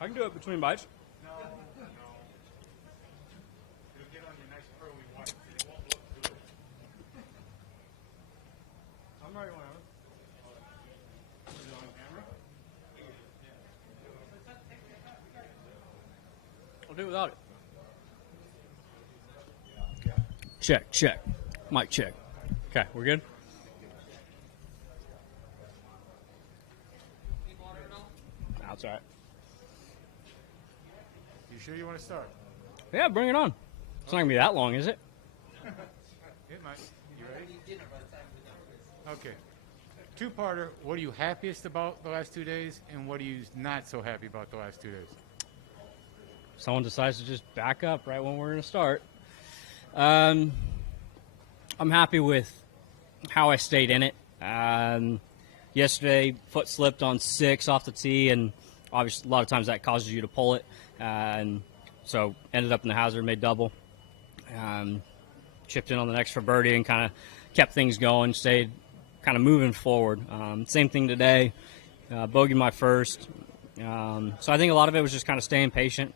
I can do it between bites. No. It'll get on your nice curly white. It won't look good. I'm ready whenever. Is it on camera? I'll do it without it. Check. Mic check. Okay, we're good? That's all right. You sure you want to start? Yeah, bring it on. It's not going to be that long, is it? It might. You ready? Okay. Two-parter. What are you happiest about the last 2 days, and what are you not so happy about the last 2 days? Someone decides to just back up right when we're going to start. I'm happy with how I stayed in it. Yesterday, foot slipped on 6 off the tee, and obviously a lot of times that causes you to pull it. And so ended up in the hazard, made double. Chipped in on the next for birdie and kind of kept things going, stayed kind of moving forward. Same thing today. Bogeyed my first. So I think a lot of it was just kind of staying patient.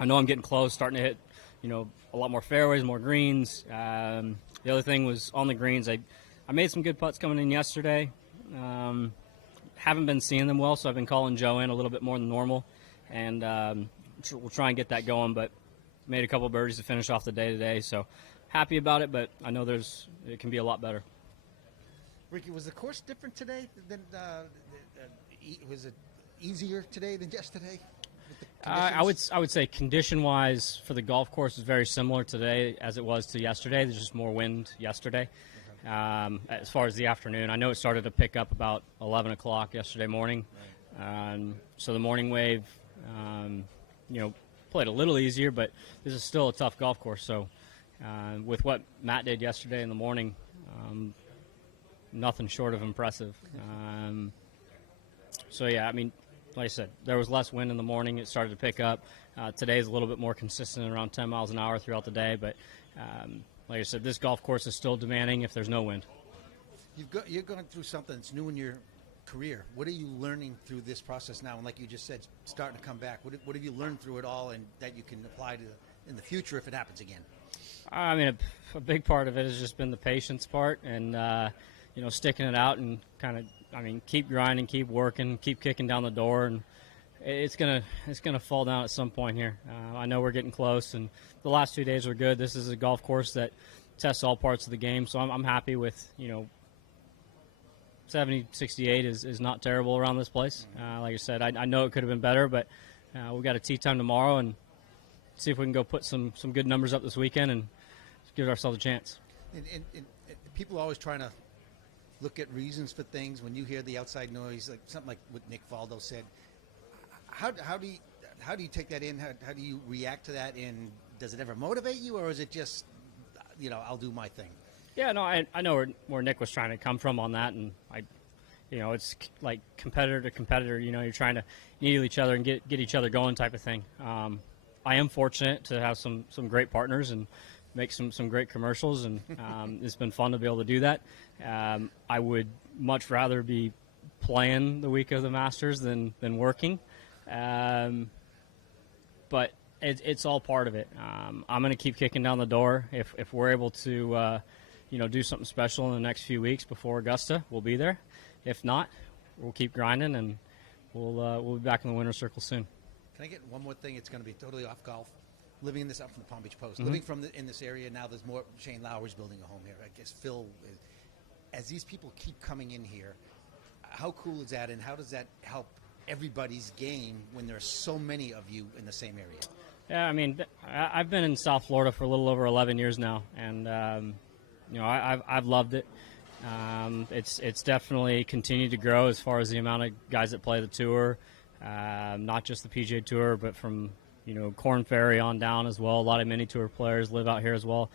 I know I'm getting close, starting to hit, a lot more fairways, more greens. The other thing was on the greens. I made some good putts coming in yesterday. Haven't been seeing them well, so I've been calling Joe in a little bit more than normal, and we'll try and get that going. But made a couple birdies to finish off the day today, so happy about it. But I know it can be a lot better. Rickie, was the course different today than was it easier today than yesterday? I would say condition-wise for the golf course is very similar today as it was to yesterday. There's just more wind yesterday. As far as the afternoon, I know it started to pick up about 11 o'clock yesterday morning. Right. So the morning wave, played a little easier, but this is still a tough golf course. So with what Matt did yesterday in the morning, nothing short of impressive. So, yeah, I mean, like I said, there was less wind in the morning. It started to pick up. Today's a little bit more consistent, around 10 miles an hour throughout the day. But like I said, this golf course is still demanding if there's no wind. You're going through something that's new in your career. What are you learning through this process now? And like you just said, starting to come back. What have you learned through it all, and that you can apply to in the future if it happens again? I mean, a big part of it has just been the patience part, and sticking it out and kind of, keep grinding, keep working, keep kicking down the door, and it's gonna fall down at some point here. I know we're getting close, and the last 2 days were good. This is a golf course that tests all parts of the game, so I'm happy with 70, 68 is not terrible around this place. Like I said, I know it could have been better, but we've got a tee time tomorrow, and see if we can go put some good numbers up this weekend and give ourselves a chance. And people are always trying to look at reasons for things when you hear the outside noise, like something like what Nick Faldo said. How do you take that in? How do you react to that? And does it ever motivate you, or is it just, I'll do my thing? Yeah, no, I know where Nick was trying to come from on that, and it's like competitor to competitor. You're trying to needle each other and get each other going, type of thing. I am fortunate to have some great partners and make some great commercials, and it's been fun to be able to do that. I would much rather be playing the week of the Masters than working, but it's all part of it. I'm going to keep kicking down the door. If we're able to do something special in the next few weeks before Augusta, we'll be there. If not, we'll keep grinding, and we'll be back in the winner's circle soon. Can I get one more thing? It's going to be totally off golf. Living in this up from the Palm Beach Post, Mm-hmm. living in this area now, there's more. Shane Lowry's building a home here. I guess Phil, as these people keep coming in here, how cool is that, and how does that help everybody's game when there are so many of you in the same area? Yeah, I mean, I've been in South Florida for a little over 11 years now, and I've loved it. It's definitely continued to grow as far as the amount of guys that play the tour, not just the PGA Tour, but from Korn Ferry on down as well. A lot of mini tour players live out here as well.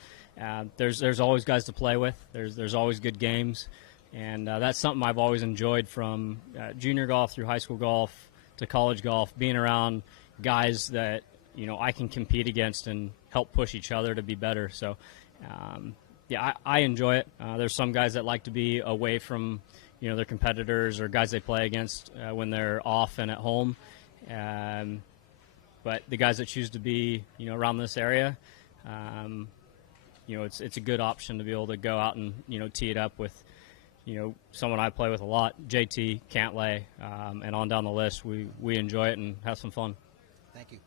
There's always guys to play with. There's always good games, and that's something I've always enjoyed from junior golf through high school golf to college golf. Being around guys that I can compete against and help push each other to be better. So, I enjoy it. There's some guys that like to be away from their competitors or guys they play against when they're off and at home. but the guys that choose to be, around this area, it's a good option to be able to go out and, tee it up with, someone I play with a lot, JT, Cantlay, and on down the list. We enjoy it and have some fun. Thank you.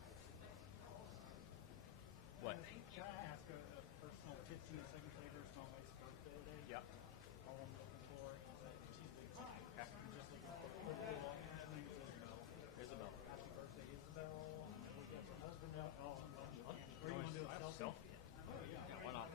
What? Can I ask a personal 15-second favor? It's my wife's birthday today. Yep. All I'm looking for is she's big time. I'm just looking for a little name is Isabel. Isabel. Happy birthday, Isabel. And we got your husband out. Oh, where do you want to do it? Selfie? Oh, yeah. Why not?